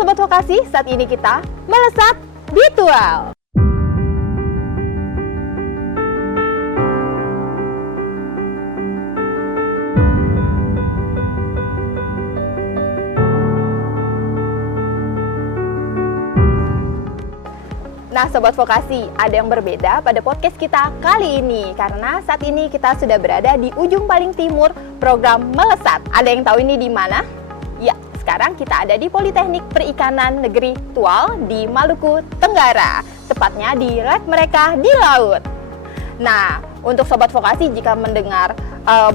Sobat Vokasi, saat ini kita melesat virtual. Nah, Sobat Vokasi, ada yang berbeda pada podcast kita kali ini karena saat ini kita sudah berada di ujung paling timur program Melesat. Ada yang tahu ini di mana? Ya, sekarang kita ada di Politeknik Perikanan Negeri Tual di Maluku Tenggara, tepatnya di lab mereka di laut. Nah, untuk Sobat Vokasi jika mendengar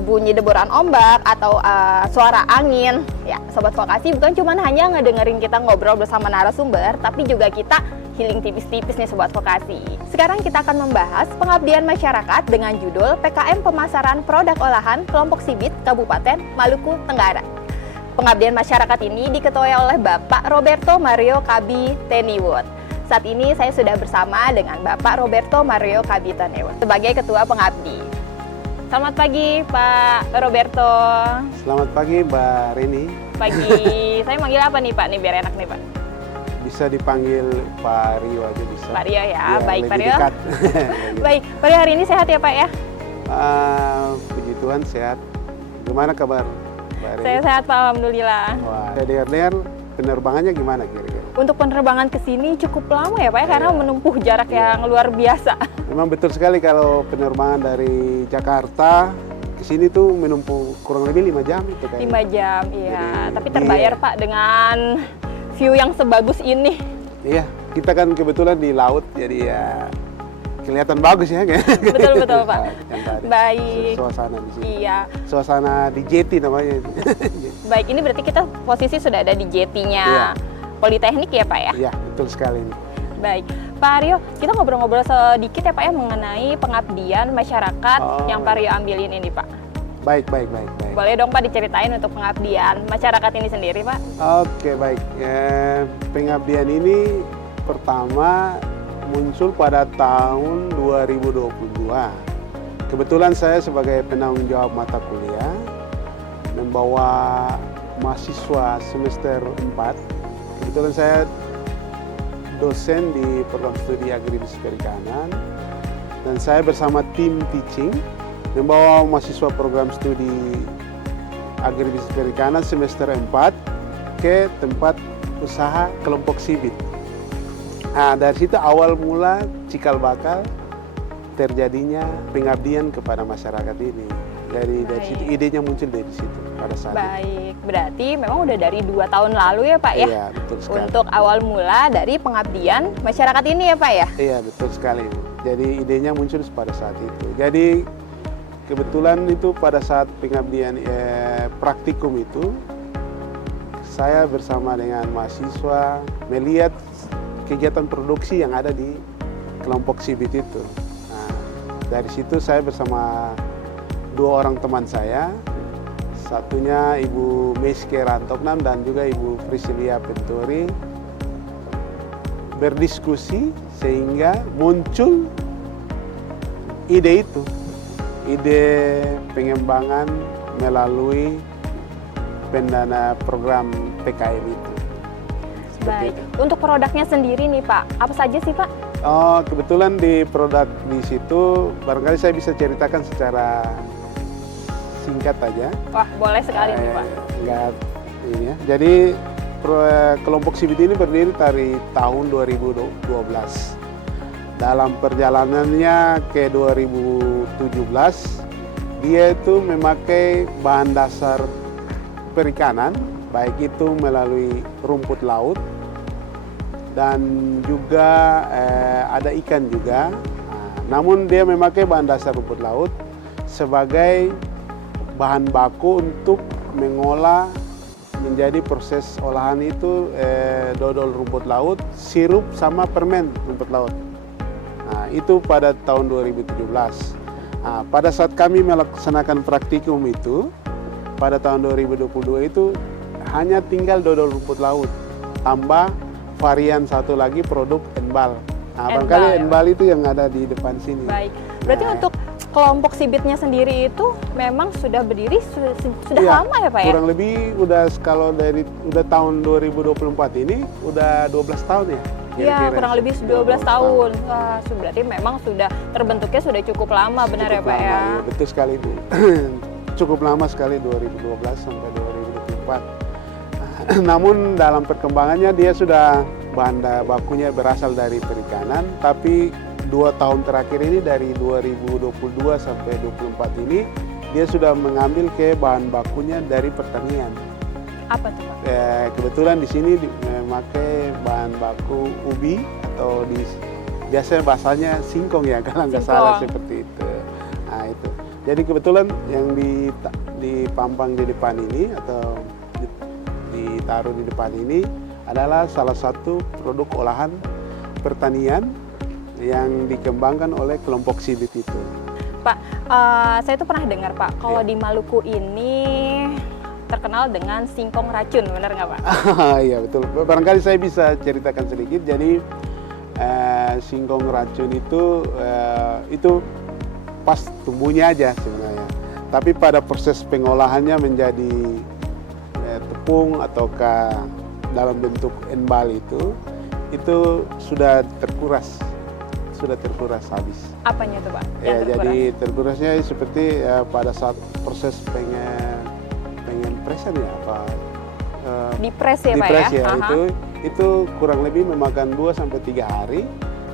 bunyi deburan ombak atau suara angin, ya Sobat Vokasi bukan cuma hanya ngedengerin kita ngobrol bersama narasumber, tapi juga kita healing tipis-tipis nih Sobat Vokasi. Sekarang kita akan membahas pengabdian masyarakat dengan judul PKM Pemasaran Produk Olahan Kelompok Sibit Kabupaten Maluku Tenggara. Pengabdian masyarakat ini diketuai oleh Bapak Roberto Mario Kabi Teniwood. Saat ini saya sudah bersama dengan Bapak Roberto Mario Kabi Teniwood sebagai Ketua Pengabdi. Selamat pagi Pak Roberto. Selamat pagi Mbak Rini. Pagi, saya manggil apa nih Pak? Nih biar enak nih Pak. Bisa dipanggil Pak Rio aja bisa. Pak Rio ya, baik Pak Rio. Dekat. Baik, Pak Rio hari ini sehat ya Pak ya? Puji Tuhan sehat. Gimana kabar Mbak Rini? Saya sehat Pak, Alhamdulillah. Wah, saya dengar penerbangannya gimana kira-kira? Untuk penerbangan ke sini cukup lama ya Pak ya, karena menempuh jarak yang luar biasa. Memang betul sekali kalau penerbangan dari Jakarta ke sini tuh menempuh kurang lebih 5 jam itu kayaknya. 5 jam, iya. Jadi, tapi terbayar Pak dengan view yang sebagus ini. Iya, kita kan kebetulan di laut jadi ya kelihatan bagus ya. Betul Pak. Baik. Suasana di sini. Iya. Suasana di Jeti namanya. Baik, ini berarti kita posisi sudah ada di jetinya Politeknik ya Pak ya? Iya, betul sekali. Baik, Pak Aryo, kita ngobrol-ngobrol sedikit ya Pak ya mengenai pengabdian masyarakat yang Pak Aryo ambilin ini Pak. Baik. Boleh dong Pak diceritain untuk pengabdian masyarakat ini sendiri Pak? Oke, baik. Pengabdian ini pertama muncul pada tahun 2022. Kebetulan saya sebagai penanggung jawab mata kuliah membawa mahasiswa semester 4. Kebetulan saya dosen di program studi agribisnis perikanan dan saya bersama tim teaching membawa mahasiswa program studi agribisnis perikanan semester 4 ke tempat usaha kelompok Sibit. Nah, dari situ awal mula cikal bakal terjadinya pengabdian kepada masyarakat ini. Dari situ idenya muncul dari situ pada saat Baik, berarti memang udah dari 2 tahun lalu ya Pak ya? Iya, betul sekali. Untuk awal mula dari pengabdian masyarakat ini ya Pak ya? Iya, betul sekali. Jadi idenya muncul pada saat itu. Jadi kebetulan itu pada saat pengabdian praktikum itu, saya bersama dengan mahasiswa melihat kegiatan produksi yang ada di kelompok Sibit itu. Nah, dari situ saya bersama 2 orang teman saya, satunya Ibu Meske Rantoknam dan juga Ibu Priscilia Penturi, berdiskusi sehingga muncul ide itu, ide pengembangan melalui pendana program PKM itu. Baik, untuk produknya sendiri nih Pak, apa saja sih Pak? Oh, kebetulan di produk di situ barangkali saya bisa ceritakan secara singkat aja. Wah, boleh sekali nih Pak. Enggak ini ya. Jadi kelompok Sibit ini berdiri dari tahun 2012. Dalam perjalanannya ke 2017, dia itu memakai bahan dasar perikanan, baik itu melalui rumput laut dan juga ada ikan juga. Namun dia memakai bahan dasar rumput laut sebagai bahan baku untuk mengolah menjadi proses olahan itu dodol rumput laut, sirup sama permen rumput laut. Nah, itu pada tahun 2017. Nah, pada saat kami melaksanakan praktikum itu, pada tahun 2022 itu hanya tinggal dodol rumput laut, tambah varian satu lagi produk enbal. Nah, barangkali enbal itu yang ada di depan sini. Baik, berarti untuk kelompok Sibitnya sendiri itu memang sudah berdiri sudah Iya, lama ya Pak ya? kurang lebih udah tahun 2024 ini udah 12 tahun ya. Iya, kira-kira. kurang lebih 12 tahun. Wah, berarti memang sudah terbentuknya sudah cukup lama, benar ya Cukup Pak lama, ya? ya? Betul sekali Bu. Cukup lama sekali 2012 sampai 2024. Namun dalam perkembangannya dia sudah bahan bakunya berasal dari perikanan, tapi 2 tahun terakhir ini dari 2022 sampai 2024 ini dia sudah mengambil ke bahan bakunya dari pertanian. Apa tuh Pak? Kebetulan di sini memakai bahan baku ubi atau biasanya bahasanya singkong ya kalau nggak salah seperti itu. Nah itu. Jadi kebetulan yang dipampang di depan ini atau ditaruh di depan ini adalah salah satu produk olahan pertanian yang dikembangkan oleh kelompok Sibit itu. Pak, saya tuh pernah dengar Pak, kalau di Maluku ini terkenal dengan singkong racun, benar nggak Pak? Iya betul. Barangkali saya bisa ceritakan sedikit. Jadi singkong racun itu pas tumbuhnya aja sebenarnya. Tapi pada proses pengolahannya menjadi tepung ataukah dalam bentuk enbal itu sudah terkuras habis. Apanya tuh Pak? Ya, jadi terkurasnya seperti pada saat proses pengempresan ya apa? Dipres ya Pak Dipres ya? Itu kurang lebih memakan 2 sampai 3 hari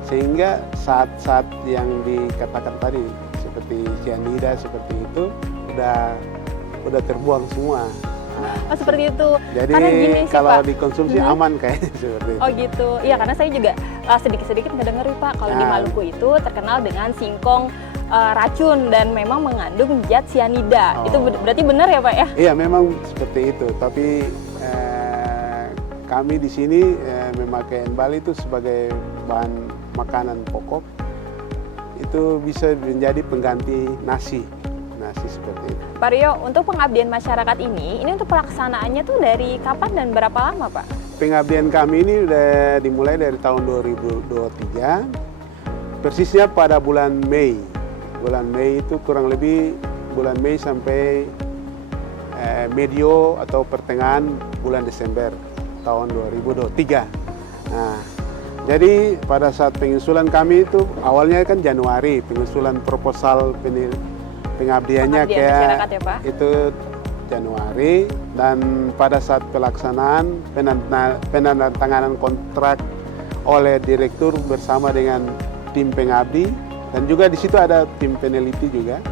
sehingga saat yang dikatakan tadi seperti cyanida seperti itu udah terbuang semua. Oh seperti itu. Jadi karena gini sih, kalau Pak, dikonsumsi aman kayaknya seperti itu. Oh gitu. Iya karena saya juga sedikit-sedikit ngedenger nih Pak, kalau di Maluku itu terkenal dengan singkong racun dan memang mengandung zat cyanida. Itu berarti benar ya Pak ya? Iya memang seperti itu. Tapi kami di sini memakai enbal itu sebagai bahan makanan pokok. Itu bisa menjadi pengganti nasi seperti itu. Pak Rio, untuk pengabdian masyarakat ini untuk pelaksanaannya tuh dari kapan dan berapa lama Pak? Pengabdian kami ini udah dimulai dari tahun 2023, persisnya pada bulan Mei. Bulan Mei itu kurang lebih bulan Mei sampai medio atau pertengahan bulan Desember tahun 2023. Nah, jadi pada saat pengusulan kami itu awalnya kan Januari, pengusulan proposal pengabdiannya masyarakat ya Pak? Itu Januari, dan pada saat pelaksanaan penandatanganan kontrak oleh direktur bersama dengan tim pengabdi dan juga di situ ada tim peneliti juga,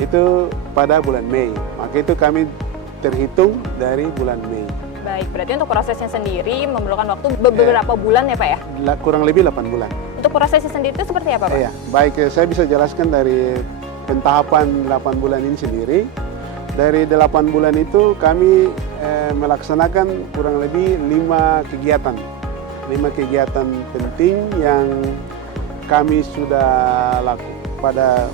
itu pada bulan Mei. Maka itu kami terhitung dari bulan Mei. Baik, berarti untuk prosesnya sendiri memerlukan waktu beberapa bulan ya Pak ya? Kurang lebih 8 bulan. Untuk prosesnya sendiri itu seperti apa Pak? Iya, baik, saya bisa jelaskan dari pentahapan 8 bulan ini sendiri. Dari 8 bulan itu kami melaksanakan kurang lebih 5 kegiatan. 5 kegiatan penting yang kami sudah lakukan pada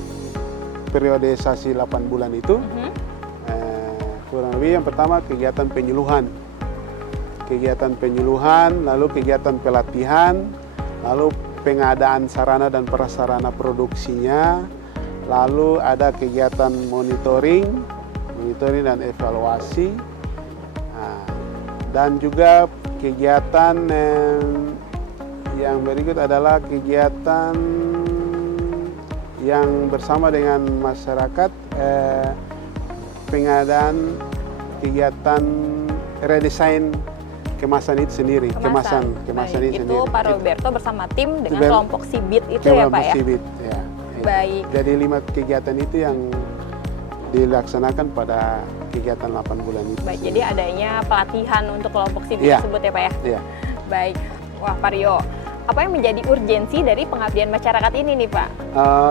periodisasi 8 bulan itu. Kurang lebih yang pertama kegiatan penyuluhan. Kegiatan penyuluhan, lalu kegiatan pelatihan, lalu pengadaan sarana dan prasarana produksinya, lalu ada kegiatan monitoring dan evaluasi, dan juga kegiatan yang berikut adalah kegiatan yang bersama dengan masyarakat, pengadaan kegiatan redesign kemasan itu sendiri, kemasan itu itu sendiri. Pak Roberto bersama tim dengan kelompok Sibit itu ya Pak ya? Sibit, ya. Baik. Jadi 5 kegiatan itu yang dilaksanakan pada kegiatan 8 bulan itu. Baik, jadi adanya pelatihan untuk kelompok Sibit tersebut ya Pak ya? Iya. Baik. Wah Pak Rio, apa yang menjadi urgensi dari pengabdian masyarakat ini nih Pak?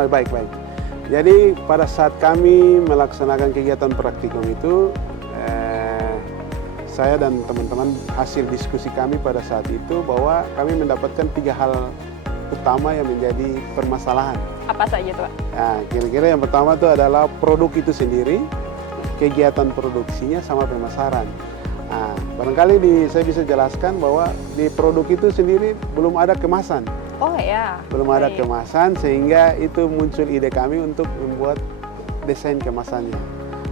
Baik. Jadi pada saat kami melaksanakan kegiatan praktikum itu, saya dan teman-teman hasil diskusi kami pada saat itu bahwa kami mendapatkan 3 hal utama yang menjadi permasalahan. Apa saja tuh Pak? Nah, kira-kira yang pertama itu adalah produk itu sendiri, kegiatan produksinya sama pemasaran. Nah, barangkali saya bisa jelaskan bahwa di produk itu sendiri belum ada kemasan. Oh ya? ya. Belum ada Baik. kemasan, sehingga itu muncul ide kami untuk membuat desain kemasannya.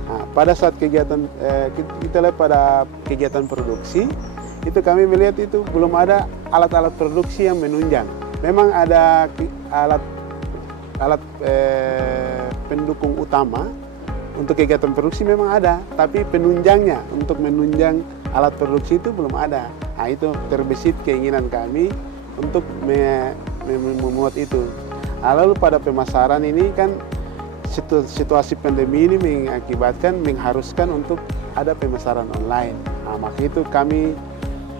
Nah, pada saat kegiatan kita lihat pada kegiatan produksi, itu kami melihat itu belum ada alat-alat produksi yang menunjang. Memang ada alat pendukung utama untuk kegiatan produksi memang ada, tapi penunjangnya untuk menunjang alat produksi itu belum ada. Nah, itu terbesit keinginan kami untuk memuat itu. Nah, lalu pada pemasaran ini kan situasi pandemi ini mengharuskan untuk ada pemasaran online. Nah, maka itu kami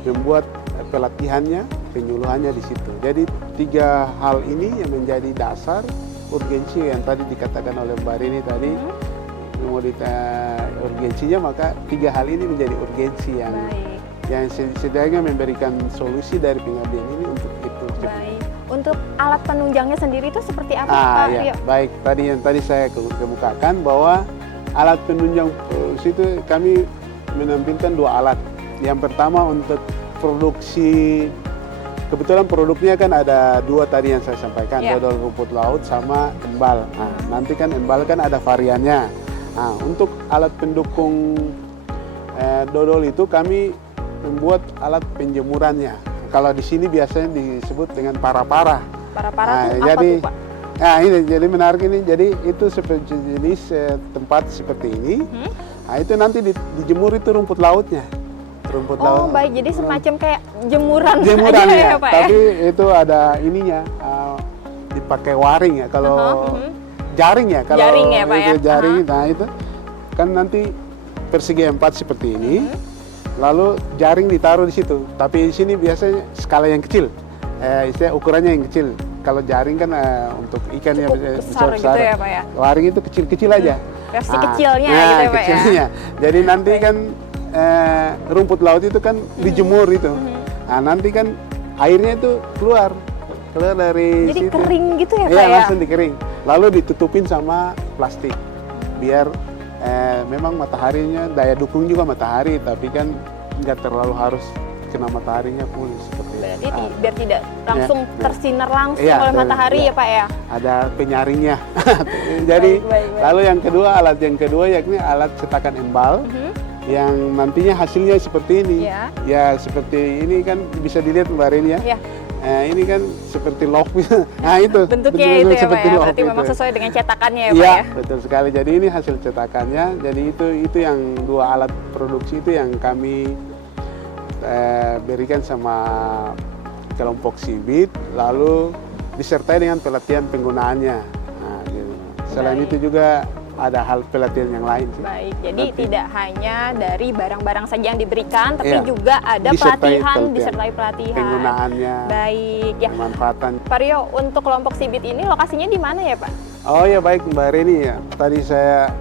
membuat pelatihannya, penyuluhannya di situ. Jadi 3 hal ini yang menjadi dasar urgensi yang tadi dikatakan oleh Mbak Rini tadi, urgensinya, maka 3 hal ini menjadi urgensi yang setidaknya memberikan solusi dari pengabdian ini untuk itu. Baik. Untuk alat penunjangnya sendiri itu seperti apa, Pak? Ya, Yuk. baik. Tadi saya kemukakan bahwa alat penunjang itu kami menampilkan 2 alat. Yang pertama untuk produksi. Kebetulan produknya kan ada 2 tadi yang saya sampaikan, dodol rumput laut sama embal. Nah, nanti kan embal kan ada variannya. Nah, untuk alat pendukung dodol itu kami membuat alat penjemurannya. Kalau di sini biasanya disebut dengan para-para. Para-para itu apa jadi, tuh, Pak? Nah, ini jadi menarik ini. Jadi itu seperti jenis tempat seperti ini. Nah, itu nanti dijemur itu rumput lautnya. Rumput laut. Baik, jadi semacam kayak jemuran Jemuran aja ya, Pak tapi ya? itu ada ininya, dipakai waring ya, kalau jaring ya, kalau jaring ya, Pak, itu ya? jaring, nah itu kan nanti persegi 4 seperti ini, lalu jaring ditaruh di situ, tapi di sini biasanya skala yang kecil, istilah ukurannya yang kecil. Kalau jaring kan untuk ikan yang besar gitu ya, Pak ya? Waring itu kecil-kecil aja. Versi kecilnya gitu ya, Pak kecilnya. ya? Jadi nanti kan rumput laut itu kan dijemur itu. Nah, nanti kan airnya itu keluar dari jadi situ. kering gitu ya, Pak Iya, ya? langsung dikering. Lalu ditutupin sama plastik. Biar memang mataharinya, daya dukung juga matahari, tapi kan nggak terlalu harus kena mataharinya full seperti itu. Berarti biar tidak langsung tersinar langsung oleh matahari ya, Pak ya? Ada penyaringnya. Jadi baik. lalu alat yang kedua yakni alat cetakan embal. Yang nantinya hasilnya seperti ini. Ya, seperti ini kan bisa dilihat Mbak Rini ya. Ini kan seperti loaf. Nah, itu bentuknya itu ya, Pak ya. Berarti memang itu. sesuai dengan cetakannya ya, Pak Iya, ya. betul sekali. Jadi ini hasil cetakannya. Jadi itu yang 2 alat produksi itu yang kami berikan sama kelompok Sibit, lalu disertai dengan pelatihan penggunaannya. Nah, gitu. Selain itu juga ada hal pelatihan yang lain sih. Baik, jadi tidak hanya dari barang-barang saja yang diberikan, tapi Iya, juga ada disertai pelatihan. Penggunaannya, baik, ya. pemanfaatan. Pak Rio, untuk kelompok Sibit ini lokasinya di mana ya, Pak? Oh ya, baik Mbak Reni ya. Tadi saya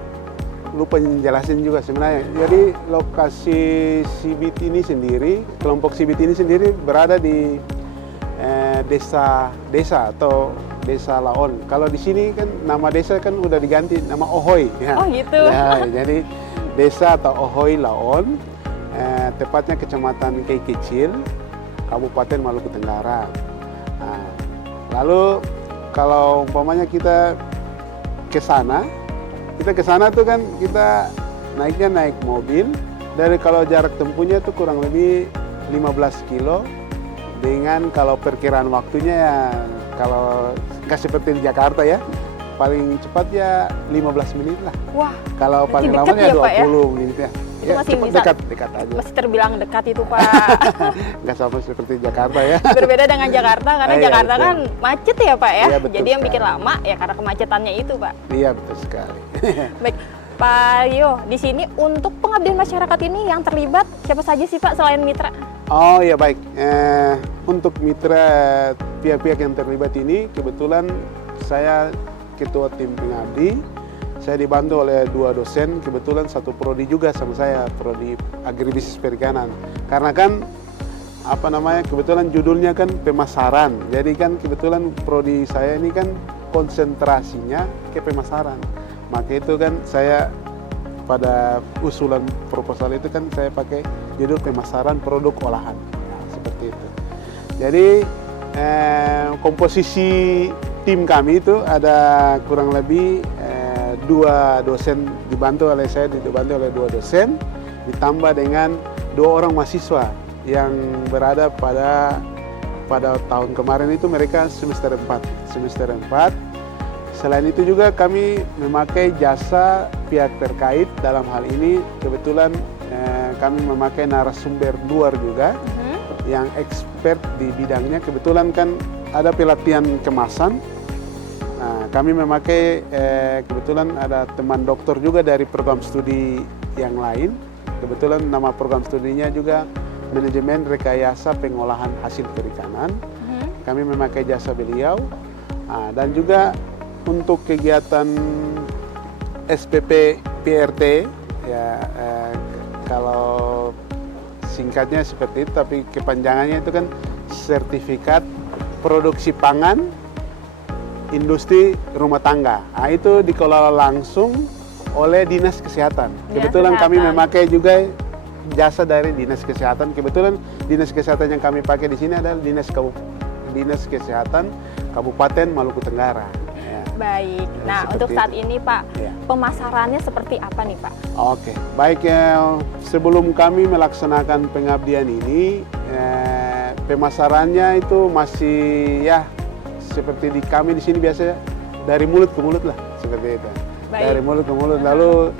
lupa jelasin juga sebenarnya. Jadi lokasi Sibit ini sendiri, kelompok Sibit ini sendiri berada di desa atau Desa Laon. Kalau di sini kan nama desa kan udah diganti nama Ohoy. Ya. Oh gitu. Ya, jadi desa atau Ohoy Laon, tepatnya Kecamatan Kei Kecil, Kabupaten Maluku Tenggara. Nah, lalu kalau umpamanya kita ke sana tuh kan kita naiknya naik mobil. Dari kalau jarak tempuhnya tuh kurang lebih 15 kilo. Dengan kalau perkiraan waktunya ya, kalau nggak seperti di Jakarta ya, paling cepat ya 15 menit lah. Wah, kalau paling lama ya 20 menit ya. Itu masih cepat, bisa, dekat aja. masih terbilang dekat itu, Pak. Nggak sama seperti Jakarta ya. Berbeda dengan Jakarta, karena Iya, Jakarta betul. kan macet ya, Pak ya. Iya, betul Jadi yang bikin sekali. lama ya karena kemacetannya itu, Pak. Iya, betul sekali. Baik, Pak Rio, di sini untuk pengabdian masyarakat ini yang terlibat siapa saja sih, Pak, selain mitra? Oh ya, baik. Untuk mitra pihak-pihak yang terlibat ini, kebetulan saya ketua tim pengabdi. Saya dibantu oleh 2 dosen, kebetulan satu prodi juga sama saya, prodi agribisnis perikanan. Karena kan kebetulan judulnya kan pemasaran. Jadi kan kebetulan prodi saya ini kan konsentrasinya ke pemasaran. Maka itu kan saya pada usulan proposal itu kan saya pakai judul pemasaran produk olahan. Nah, seperti itu. Jadi komposisi tim kami itu ada kurang lebih 2 dosen dibantu oleh saya, dibantu oleh 2 dosen, ditambah dengan 2 orang mahasiswa yang berada pada tahun kemarin itu mereka semester 4. Selain itu juga kami memakai jasa pihak terkait dalam hal ini. Kebetulan kami memakai narasumber luar juga yang expert di bidangnya. Kebetulan kan ada pelatihan kemasan. Nah, kami memakai kebetulan ada teman dokter juga dari program studi yang lain. Kebetulan nama program studinya juga Manajemen Rekayasa Pengolahan Hasil Perikanan. Kami memakai jasa beliau. Dan juga untuk kegiatan SPP PRT, ya kalau singkatnya seperti itu, tapi kepanjangannya itu kan Sertifikat Produksi Pangan Industri Rumah Tangga. Nah, itu dikelola langsung oleh Dinas Kesehatan. Kebetulan kami memakai juga jasa dari Dinas Kesehatan. Kebetulan Dinas Kesehatan yang kami pakai di sini adalah Dinas Kesehatan Kabupaten Maluku Tenggara. Ya. Baik. Nah, untuk saat ini Pak, pemasarannya seperti apa nih Pak? Oke, baik ya. Sebelum kami melaksanakan pengabdian ini, pemasarannya itu masih ya seperti di kami di sini biasanya dari mulut ke mulut lah, seperti itu. Baik. Dari mulut ke mulut. Lalu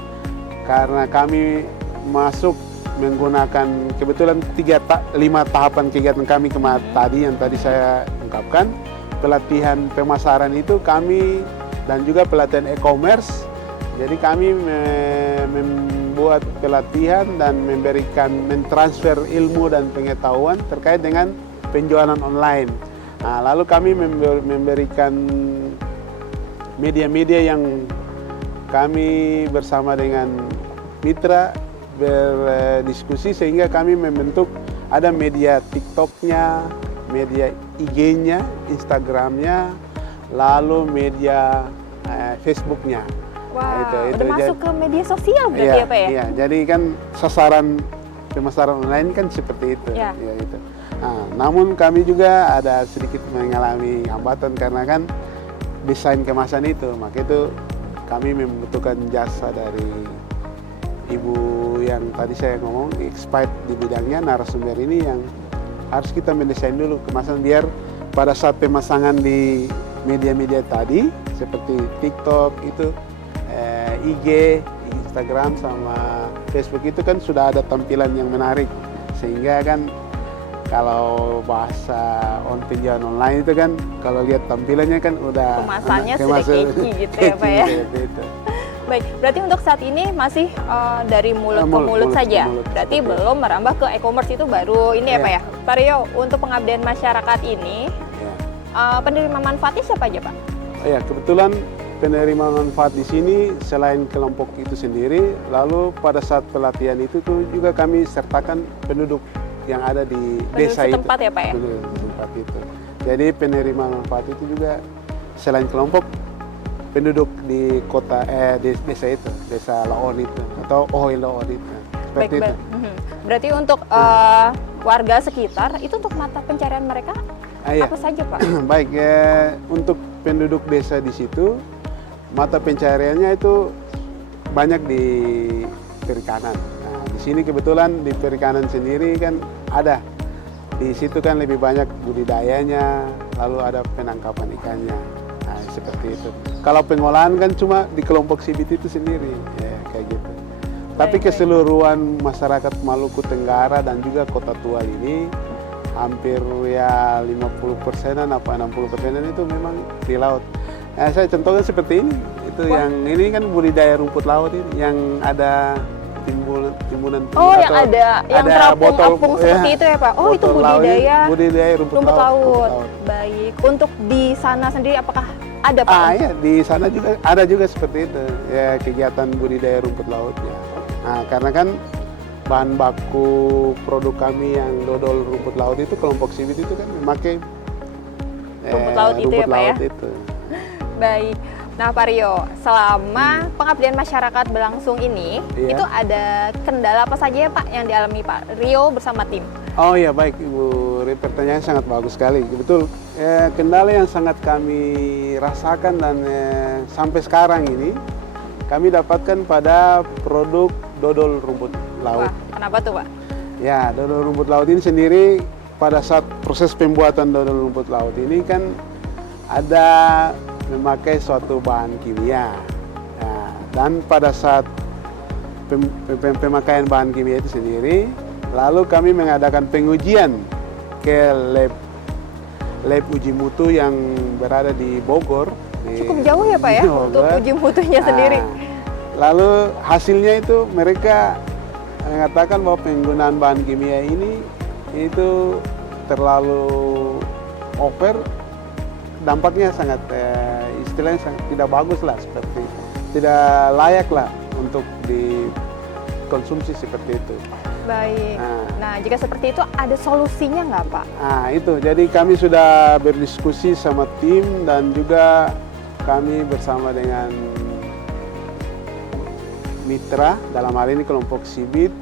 karena kami masuk menggunakan kebetulan 5 tahapan kegiatan kami tadi yang tadi saya ungkapkan, pelatihan pemasaran itu kami dan juga pelatihan e-commerce. Jadi kami membuat pelatihan dan mentransfer ilmu dan pengetahuan terkait dengan penjualan online. Nah, lalu kami memberikan media-media yang kami bersama dengan mitra berdiskusi sehingga kami membentuk ada media TikTok-nya, media IG-nya, Instagram-nya, lalu media Facebook-nya. Wah, nah, udah masuk ke media sosial berarti ya Pak ya? Iya, jadi kan sasaran pemasaran online kan seperti itu. Ya. Ya, itu. Nah, namun kami juga ada sedikit mengalami hambatan karena kan desain kemasan itu, maka itu kami membutuhkan jasa dari Ibu yang tadi saya ngomong, expired di bidangnya, narasumber ini yang harus kita mendesain dulu kemasan biar pada saat pemasangan di media-media tadi seperti TikTok itu, IG, Instagram sama Facebook itu kan sudah ada tampilan yang menarik sehingga kan kalau bahasa penjualan online itu kan kalau lihat tampilannya kan udah kemasannya sudah keki gitu ya Pak ya. Gitu. Baik, berarti untuk saat ini masih dari mulut ke mulut saja. Berarti belum merambah ke e-commerce, itu baru ini ya Pak ya. Pak Rio, untuk pengabdian masyarakat ini penerima manfaatnya siapa aja Pak? Ya, kebetulan penerima manfaat di sini selain kelompok itu sendiri, lalu pada saat pelatihan itu tuh juga kami sertakan penduduk yang ada di desa itu. Setempat ya Pak ya? Penduduk setempat itu. Jadi penerima manfaat itu juga selain kelompok penduduk di kota desa itu, desa Laon itu atau Ohoi Laon itu. Seperti itu. Berarti untuk warga sekitar itu untuk mata pencarian mereka apa saja Pak? Baik, untuk penduduk desa di situ mata pencariannya itu banyak di perikanan. Nah, di sini kebetulan di perikanan sendiri kan ada. Di situ kan lebih banyak budidayanya, lalu ada penangkapan ikannya. Nah, seperti itu. Kalau pengolahan kan cuma di kelompok CBT itu sendiri, ya kayak gitu. Tapi keseluruhan masyarakat Maluku Tenggara dan juga Kota Tual ini hampir ya 50%-an apa 60%-an itu memang di laut. Nah, saya contohkan seperti ini. Itu yang ini kan budidaya rumput laut ini yang ada timbunan yang ada yang terapung-apung seperti itu ya Pak. Oh, itu budidaya rumput laut. Baik. Untuk di sana sendiri apakah ada Pak? Ya, di sana juga ada juga seperti itu. Ya, kegiatan budidaya rumput laut ya. Nah, karena kan bahan baku produk kami yang dodol rumput laut itu kelompok CBT itu kan memakai rumput laut itu ya Pak ya. Itu. Baik. Nah Pak Rio, selama pengabdian masyarakat berlangsung ini, itu ada kendala apa saja ya Pak yang dialami Pak Rio bersama tim? Oh ya, baik Ibu, pertanyaan sangat bagus sekali. Betul, kendala yang sangat kami rasakan dan sampai sekarang ini kami dapatkan pada produk dodol rumput laut. Wah, kenapa tuh Pak? Ya, dodol rumput laut ini sendiri pada saat proses pembuatan dodol rumput laut ini kan ada memakai suatu bahan kimia. Nah, dan pada saat pemakaian bahan kimia itu sendiri, lalu kami mengadakan pengujian ke lab uji mutu yang berada di Bogor. Cukup jauh ya Pak ya untuk uji mutunya sendiri. Lalu hasilnya itu mereka mengatakan bahwa penggunaan bahan kimia ini itu terlalu over, dampaknya sangat istilahnya sangat tidak bagus lah, seperti tidak layak lah untuk dikonsumsi seperti itu. Baik. Nah, jika seperti itu ada solusinya nggak Pak? Nah itu, jadi kami sudah berdiskusi sama tim dan juga kami bersama dengan mitra, dalam hal ini kelompok Sibit,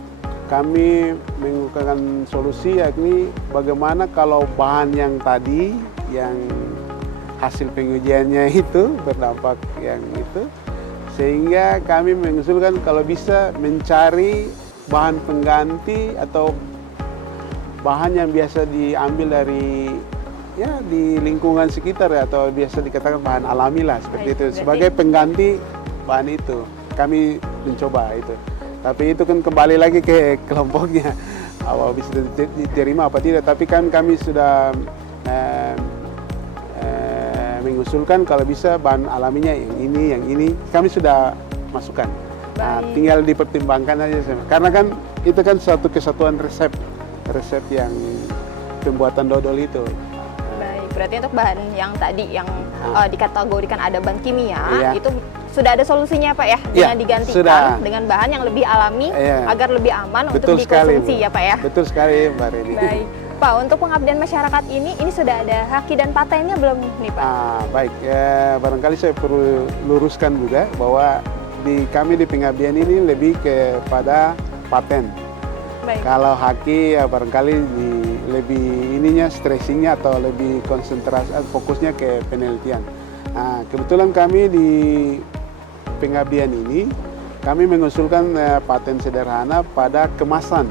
kami mengukakan solusi yakni bagaimana kalau bahan yang tadi, yang hasil pengujiannya itu berdampak yang itu, sehingga kami mengusulkan kalau bisa mencari bahan pengganti atau bahan yang biasa diambil dari ya di lingkungan sekitar ya, atau biasa dikatakan bahan alami lah seperti itu, sebagai pengganti bahan itu. Kami mencoba itu, tapi itu kan kembali lagi ke kelompoknya, apa bisa diterima apa tidak. Tapi kan kami sudah mengusulkan kalau bisa bahan alaminya yang ini kami sudah masukkan. Nah, tinggal dipertimbangkan aja, karena kan itu kan suatu kesatuan resep yang pembuatan dodol itu. Baik, berarti untuk bahan yang tadi yang dikategorikan ada bahan kimia, itu sudah ada solusinya Pak ya, dengan digantikan dengan bahan yang lebih alami agar lebih aman untuk dikonsumsi ya Pak ya. Betul sekali Mbak Reni. Baik, Pak, untuk pengabdian masyarakat ini sudah ada haki dan patennya belum nih Pak? Baik, barangkali saya perlu luruskan juga bahwa kami di pengabdian ini lebih kepada paten. Baik. Kalau haki ya barangkali lebih ininya stressingnya atau lebih konsentrasi fokusnya ke penelitian. Nah, kebetulan kami di pengabdian ini kami mengusulkan paten sederhana pada kemasan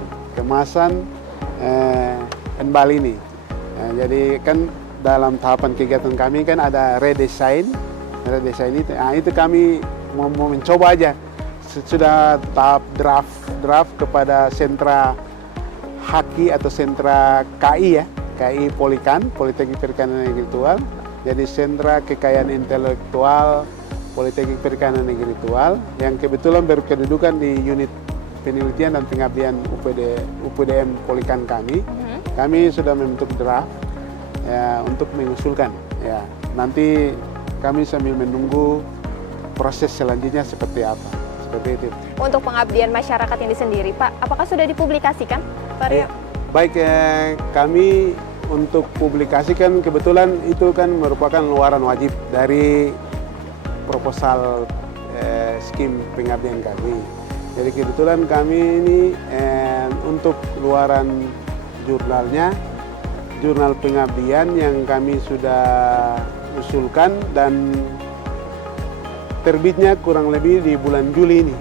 enbal ini. Jadi kan dalam tahapan kegiatan kami kan ada redesign itu kami mau mencoba aja, sudah tahap draft kepada sentra haki atau sentra KI ya, KI Politeknik Perikanan Agrikultural. Jadi sentra kekayaan intelektual Politeknik Perikanan Agrikultural yang kebetulan berkedudukan di unit penelitian dan pengabdian UPDM Polikan kami. Kami sudah membentuk draft ya, untuk mengusulkan ya. Nanti kami sambil menunggu proses selanjutnya seperti apa, seperti itu. Untuk pengabdian masyarakat ini sendiri Pak, apakah sudah dipublikasikan Pak Rio? Baik, kami untuk publikasikan kebetulan itu kan merupakan luaran wajib dari proposal skim pengabdian kami. Jadi kebetulan kami ini untuk luaran jurnalnya, jurnal pengabdian yang kami sudah usulkan dan terbitnya kurang lebih di bulan Juli ini.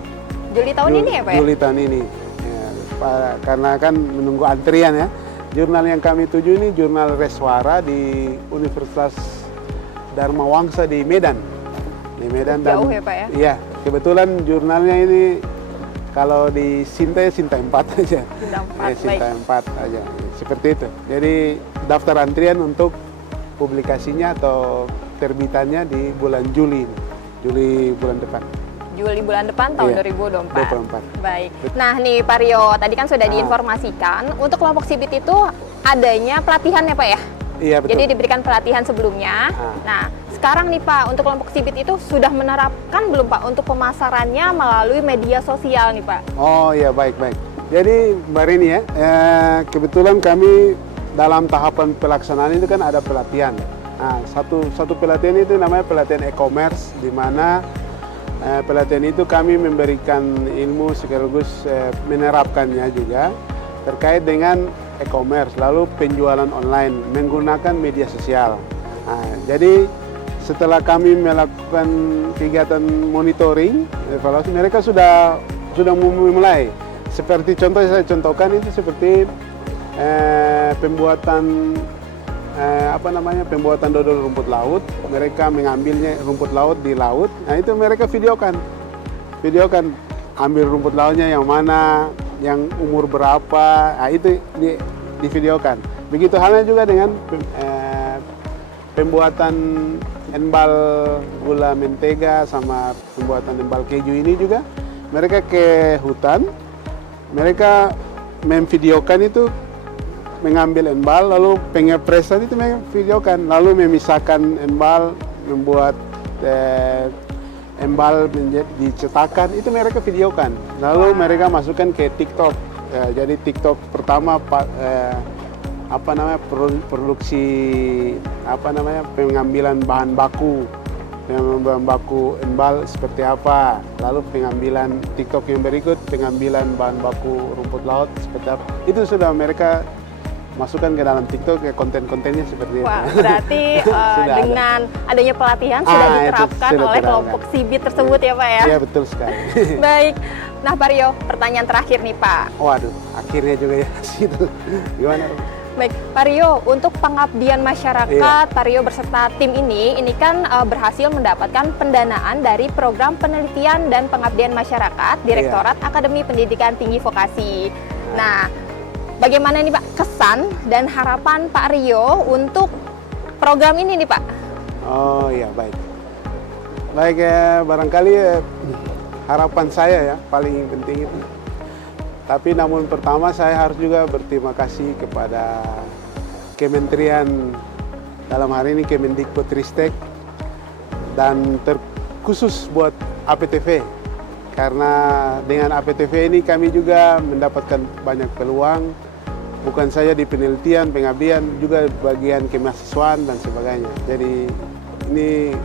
Juli tahun ini ya Pak ya? Juli tahun ini. Ya, karena kan menunggu antrian ya. Jurnal yang kami tuju ini jurnal Reswara di Universitas Dharma Wangsa di Medan. Di Medan jauh ya Pak ya? Iya, kebetulan jurnalnya ini kalau di Sinta 4 aja. Sinta 4 aja. Seperti itu. Jadi daftar antrian untuk publikasinya atau terbitannya di bulan Juli bulan depan. Juli bulan depan tahun 2024. 2024. Baik. Nah nih Pak Rio, tadi kan sudah diinformasikan untuk kelompok Sibit itu adanya pelatihan ya Pak ya? Iya betul. Jadi diberikan pelatihan sebelumnya. Nah sekarang nih Pak, untuk kelompok Sibit itu sudah menerapkan belum Pak untuk pemasarannya melalui media sosial nih Pak? Oh iya, baik. Jadi Mbak Rini ya, kebetulan kami dalam tahapan pelaksanaan itu kan ada pelatihan. Nah, satu pelatihan itu namanya pelatihan e-commerce, di mana pelatihan itu kami memberikan ilmu sekaligus menerapkannya juga terkait dengan e-commerce, lalu penjualan online menggunakan media sosial. Nah, jadi setelah kami melakukan kegiatan monitoring, evaluasi, mereka sudah mulai. Seperti contoh yang saya contohkan itu seperti pembuatan pembuatan dodol rumput laut. Mereka mengambilnya rumput laut di laut. Nah itu mereka videokan, ambil rumput lautnya yang mana, yang umur berapa. Nah itu di videokan. Begitu halnya juga dengan pembuatan enbal gula mentega sama pembuatan enbal keju ini juga. Mereka ke hutan, mereka memvideokan itu, mengambil enbal, lalu pengepresan itu memvideokan, lalu memisahkan enbal, membuat enbal dicetakan, itu mereka videokan, lalu mereka masukkan ke TikTok. Jadi TikTok pertama produksi pengambilan bahan baku enbal seperti apa, lalu pengambilan TikTok yang berikut pengambilan bahan baku rumput laut seperti apa, itu sudah mereka masukkan ke dalam TikTok, ya konten-kontennya seperti itu. Wah, berarti dengan adanya pelatihan sudah diterapkan oleh kelompok Sibit tersebut ya Pak ya? Iya betul sekali. Baik, nah Pak Rio, pertanyaan terakhir nih Pak. Waduh, akhirnya juga ya situ. Gimana? Baik, Pak Rio, untuk pengabdian masyarakat, Pak Rio beserta tim ini kan berhasil mendapatkan pendanaan dari Program Penelitian dan Pengabdian Masyarakat Direktorat Akademi Pendidikan Tinggi Vokasi. Nah, bagaimana nih Pak kesan dan harapan Pak Rio untuk program ini nih Pak? Oh iya, baik. Baik ya, barangkali harapan saya ya paling penting itu. Tapi namun pertama saya harus juga berterima kasih kepada Kementerian, dalam hari ini Kemendikbudristek, dan terkhusus buat APTV. Karena dengan APTV ini kami juga mendapatkan banyak peluang, bukan saja di penelitian, pengabdian, juga bagian kemahasiswaan dan sebagainya. Jadi ini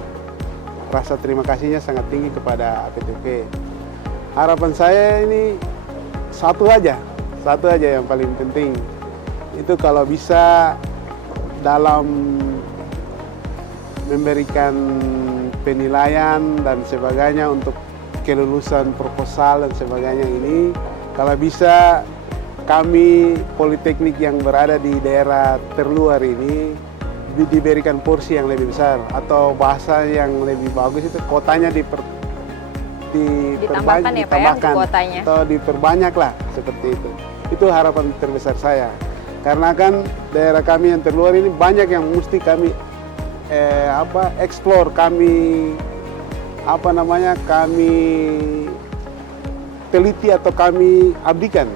rasa terima kasihnya sangat tinggi kepada APTV. Harapan saya ini satu aja yang paling penting, itu kalau bisa dalam memberikan penilaian dan sebagainya untuk kelulusan proposal dan sebagainya ini, kalau bisa kami politeknik yang berada di daerah terluar ini diberikan porsi yang lebih besar, atau bahasa yang lebih bagus itu kotanya ditambahkan ya Pak ya untuk kuotanya, atau diperbanyak lah seperti itu. Itu harapan terbesar saya, karena kan daerah kami yang terluar ini banyak yang mesti kami explore, kami teliti atau kami abdikan,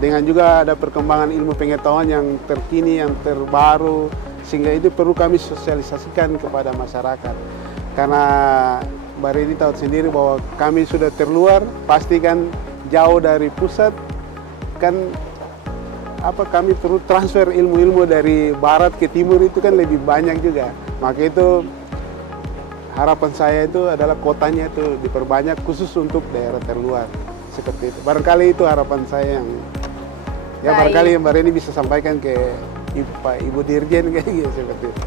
dengan juga ada perkembangan ilmu pengetahuan yang terkini, yang terbaru, sehingga itu perlu kami sosialisasikan kepada masyarakat. Karena Mbak Reni tahu sendiri bahwa kami sudah terluar, pasti kan jauh dari pusat, kan kami perlu transfer ilmu-ilmu dari barat ke timur, itu kan lebih banyak juga. Maka itu harapan saya itu adalah kotanya itu diperbanyak khusus untuk daerah terluar, seperti itu. Barangkali itu harapan saya yang barangkali Mbak Reni bisa sampaikan ke Ibu Dirjen kayak gitu, seperti itu.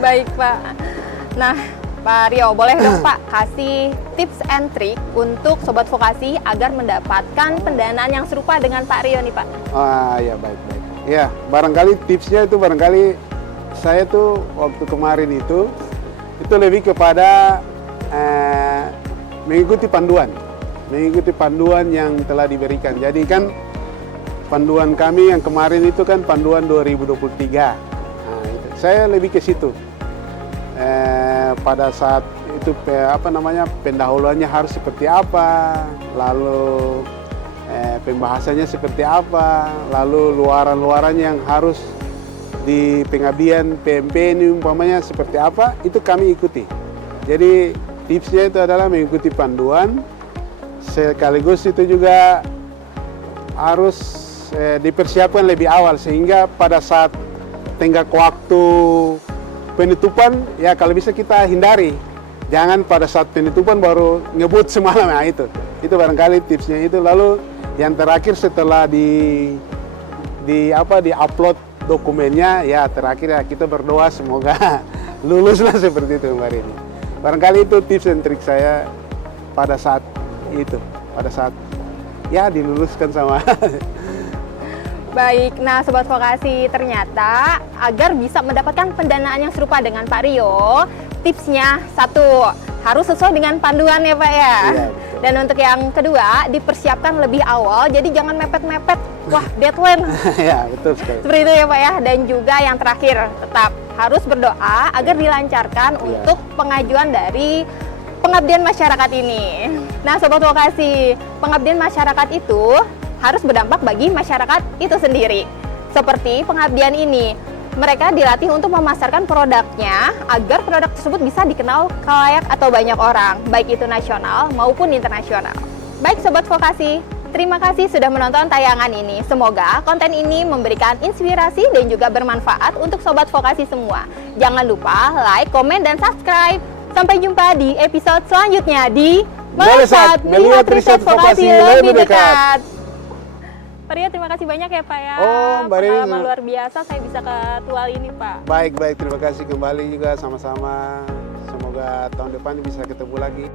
Baik Pak. Nah Pak Rio, boleh dong Pak kasih tips and trick untuk Sobat Vokasi agar mendapatkan pendanaan yang serupa dengan Pak Rio nih Pak? Ya baik. Ya, barangkali tipsnya itu saya tuh waktu kemarin itu lebih kepada mengikuti panduan yang telah diberikan. Jadi kan panduan kami yang kemarin itu kan panduan 2023. Nah, itu. Saya lebih ke situ. Pada saat itu pendahuluannya harus seperti apa, lalu pembahasannya seperti apa, lalu luaran-luaran yang harus di pengabdian PMP ini umpamanya seperti apa, itu kami ikuti. Jadi tipsnya itu adalah mengikuti panduan, sekaligus itu juga harus dipersiapkan lebih awal, sehingga pada saat tenggat waktu penutupan, ya kalau bisa kita hindari. Jangan pada saat penutupan baru ngebut semalam, nah itu barangkali tipsnya itu. Lalu yang terakhir setelah di upload dokumennya, ya terakhir ya kita berdoa semoga luluslah seperti itu Mbak Rini. Barangkali itu tips dan trik saya pada saat ya diluluskan sama. Baik, nah Sobat Vokasi, ternyata agar bisa mendapatkan pendanaan yang serupa dengan Pak Rio, tipsnya satu, harus sesuai dengan panduan ya Pak ya. Iya, betul. Dan untuk yang kedua, dipersiapkan lebih awal, jadi jangan mepet-mepet, wah deadline. Ya, betul sekali. Seperti itu ya Pak ya. Dan juga yang terakhir, tetap harus berdoa agar dilancarkan Iya. untuk pengajuan dari pengabdian masyarakat ini. Nah Sobat Vokasi, pengabdian masyarakat itu harus berdampak bagi masyarakat itu sendiri. Seperti pengabdian ini, mereka dilatih untuk memasarkan produknya agar produk tersebut bisa dikenal khalayak atau banyak orang, baik itu nasional maupun internasional. Baik Sobat Vokasi, terima kasih sudah menonton tayangan ini. Semoga konten ini memberikan inspirasi dan juga bermanfaat untuk Sobat Vokasi semua. Jangan lupa like, komen, dan subscribe. Sampai jumpa di episode selanjutnya di Melesat, melihat riset vokasi lebih dekat. Pak Rio, terima kasih banyak ya Pak ya. Oh, Mbak Rini. Pengalaman luar biasa saya bisa ke Tual ini Pak. Baik, terima kasih kembali juga sama-sama. Semoga tahun depan bisa ketemu lagi.